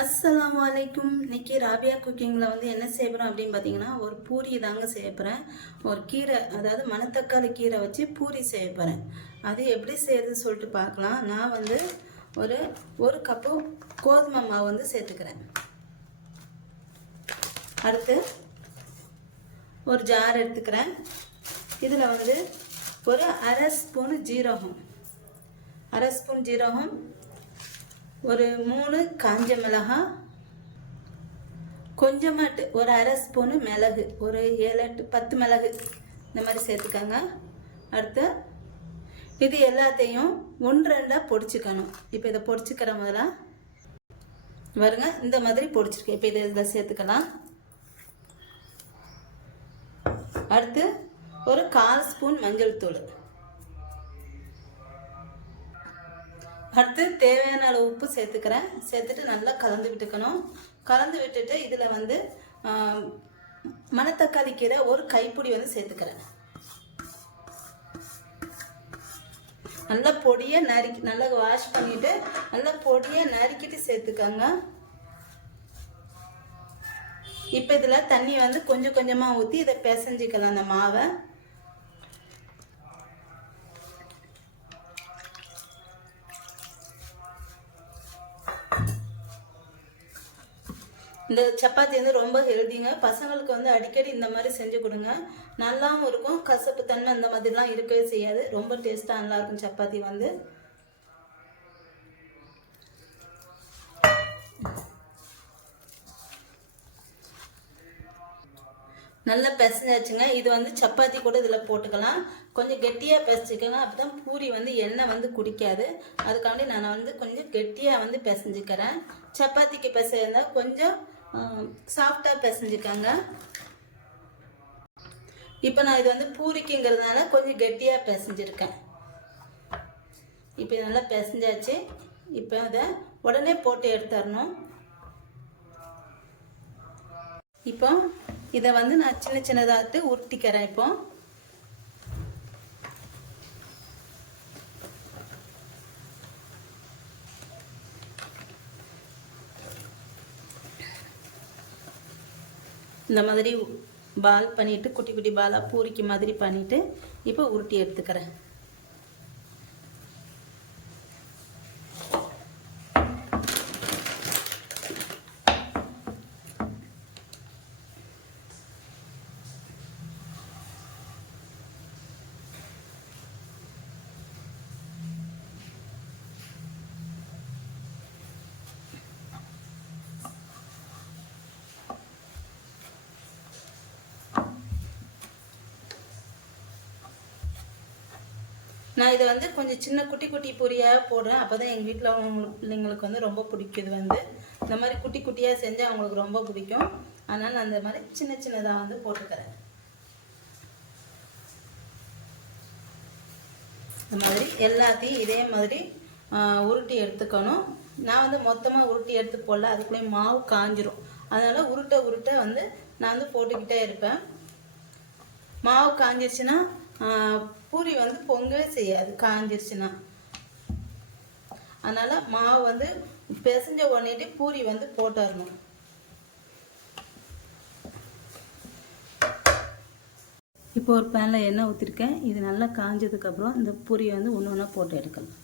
அஸ்லாம் அலைக்கும். இன்னைக்கு ராபியா குக்கிங்கில் வந்து என்ன செய்ய அப்படின்னு பார்த்தீங்கன்னா ஒரு பூரி தாங்க செய்ய போகிறேன் ஒரு கீரை அதாவது மணத்தக்காளி கீரை வச்சு பூரி செய்ய போகிறேன் அது எப்படி செய்யறதுன்னு சொல்லிட்டு பார்க்கலாம். நான் வந்து ஒரு ஒரு கப்பு கோதுமை மாவு வந்து சேர்த்துக்கிறேன். அடுத்து ஒரு ஜார் எடுத்துக்கிறேன். இதில் வந்து ஒரு அரை ஸ்பூனு ஜீரகம். அரை ஸ்பூன் ஜீரகம் ஒரு மூணு காஞ்ச மிளகாய் கொஞ்சமாட்டு ஒரு அரை ஸ்பூனு மிளகு ஒரு ஏழு எட்டு பத்து மிளகு. இந்த மாதிரி சேர்த்துக்கோங்க. அடுத்து இது எல்லாத்தையும் ஒன்று ரெண்டாக பொடிச்சுக்கணும். இப்போ இதை பொடிச்சுக்கிற முதல்ல வருங்க இந்த மாதிரி பொடிச்சிருக்கேன். இப்போ இதை இதில் சேர்த்துக்கலாம். அடுத்து ஒரு கால் ஸ்பூன் மஞ்சள் தூள். அடுத்து தேவையான அளவு உப்பு சேர்த்துக்கிறேன். சேர்த்துட்டு நல்லா கலந்து விட்டுக்கணும். கலந்து விட்டுட்டு இதில் வந்து மணத்தக்காளி கீரை ஒரு கைப்பிடி வந்து சேர்த்துக்கிறேன். நல்லா பொடியை நறுக்கி நல்லா வாஷ் பண்ணிட்டு நல்லா பொடியை நறுக்கிட்டு சேர்த்துக்கோங்க. இப்போ இதில் தண்ணி வந்து கொஞ்சம் கொஞ்சமாக ஊற்றி இதை பிசைஞ்சிக்கலாம் அந்த மாவை. இந்த சப்பாத்தி வந்து ரொம்ப ஹெல்திங்க. பசங்களுக்கு வந்து அடிக்கடி இந்த மாதிரி செஞ்சு கொடுங்க. நல்லாவும் இருக்கும். கசப்பு தன்மை அந்த மாதிரிலாம் இருக்கவே செய்யாது. ரொம்ப டேஸ்ட்டாக நல்லா இருக்கும் சப்பாத்தி வந்து. நல்லா பிசைஞ்சாச்சுங்க. இது வந்து சப்பாத்தி கூட இதில் போட்டுக்கலாம். கொஞ்சம் கெட்டியாக பிசைச்சிக்கோங்க அப்போ தான் பூரி வந்து எண்ணெய் வந்து குடிக்காது. அதுக்காண்டி நான் வந்து கொஞ்சம் கெட்டியாக வந்து பிசைஞ்சிக்கிறேன். சப்பாத்திக்கு பிசைந்தா கொஞ்சம் சாஃப்டாக பிசைஞ்சுக்கோங்க இப்போ நான் இது வந்து பூரிக்குங்கிறதுனால கொஞ்சம் கெட்டியாக பிசைஞ்சிருக்கேன். இப்போ இது நல்லா பிசைஞ்சாச்சு. இப்போ அதை உடனே போட்டு எடுத்துடணும். இப்போ இதை வந்து நான் சின்ன சின்னதாகட்டு உருட்டிக்கிறேன் இப்போ. இந்த மாதிரி பால் பண்ணிவிட்டு குட்டி குட்டி பாலாக பூரிக்கு மாதிரி பண்ணிவிட்டு இப்போ உருட்டி எடுத்துக்கிறேன். நான் இதை வந்து கொஞ்சம் சின்ன குட்டி குட்டி பொரியாக போடுறேன். அப்போ தான் எங்கள் வீட்டில் அவங்களுக்கு பிள்ளைங்களுக்கு வந்து ரொம்ப பிடிக்குது வந்து. இந்த மாதிரி குட்டி குட்டியாக செஞ்சால் அவங்களுக்கு ரொம்ப பிடிக்கும். அதனால் நான் இந்த மாதிரி சின்ன சின்னதாக வந்து போட்டுக்கிறேன். இந்த மாதிரி எல்லாத்தையும் இதே மாதிரி உருட்டி எடுத்துக்கணும். நான் வந்து மொத்தமாக உருட்டி எடுத்து போடல. அதுக்குள்ளேயே மாவு காஞ்சிரும். அதனால் உருட்ட உருட்ட வந்து நான் வந்து போட்டுக்கிட்டே இருப்பேன். மாவு காஞ்சிருச்சுன்னா பூரி வந்து பொங்கவே செய்யாது காஞ்சிருச்சுன்னா. அதனால் மாவு வந்து பிசைஞ்ச உடனேட்டு பூரி வந்து போட்டுடணும் இப்போ ஒரு பேனில் எண்ணெய் ஊற்றிருக்கேன் இது நல்லா காஞ்சதுக்கப்புறம் இந்த பூரியை வந்து ஒன்று ஒன்றா போட்டு எடுக்கலாம்.